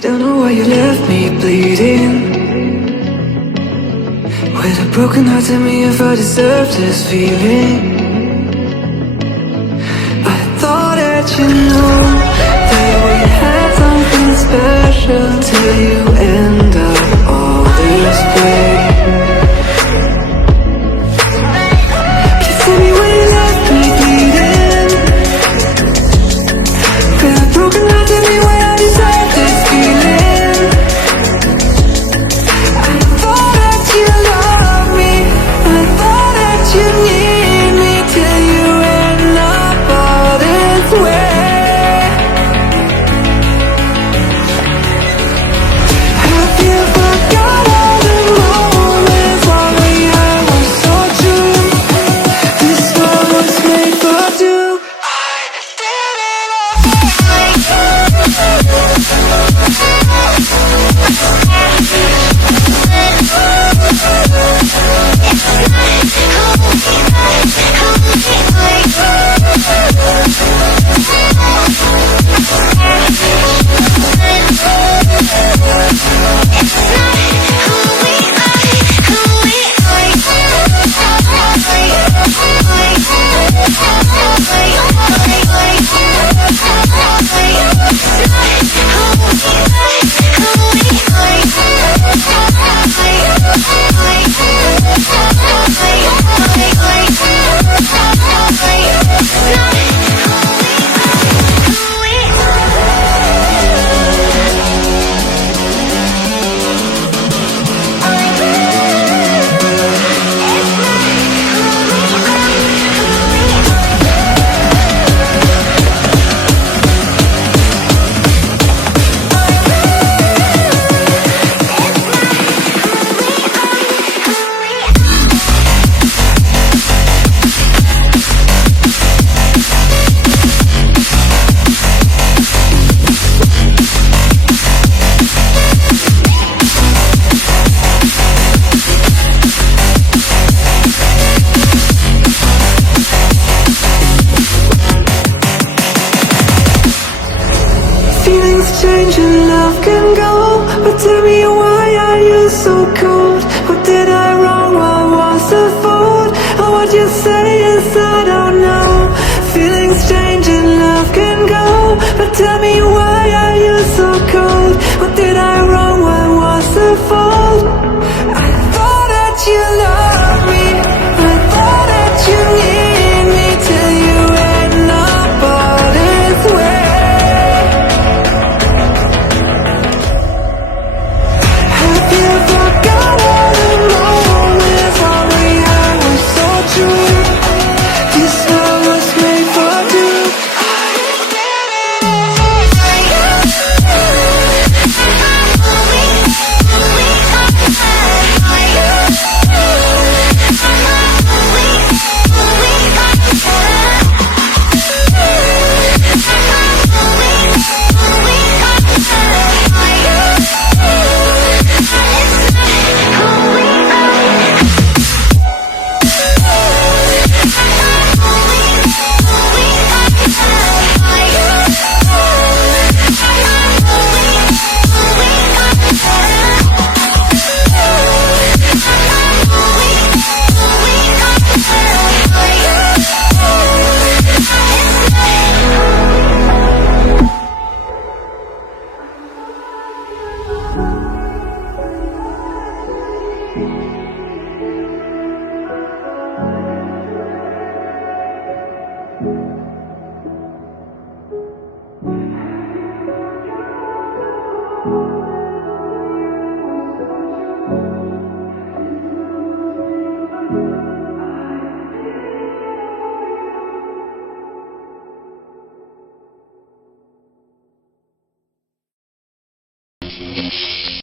Don't know why you left me bleeding. With a broken heart, tell me if I deserve this feeling. I thought that you knew that we had something special till you end up all this way. Please tell me why you left me bleeding. With a broken heart, tell me why I deserve this feeling. I thought that you loved me, I thought that you need me till you end up all this way. Have you forgot all the moments while we had was so true? This love was made for two. I did it change and love can go, but tell me why are you so cold? What did I wrong? What was the fault? Or what you say is I don't know. Feelings change and love can go, but tell me why are you so cold? What did I wrong? What was the fault? I thought that you loved me, I thought that you need me till you end up all this way. you.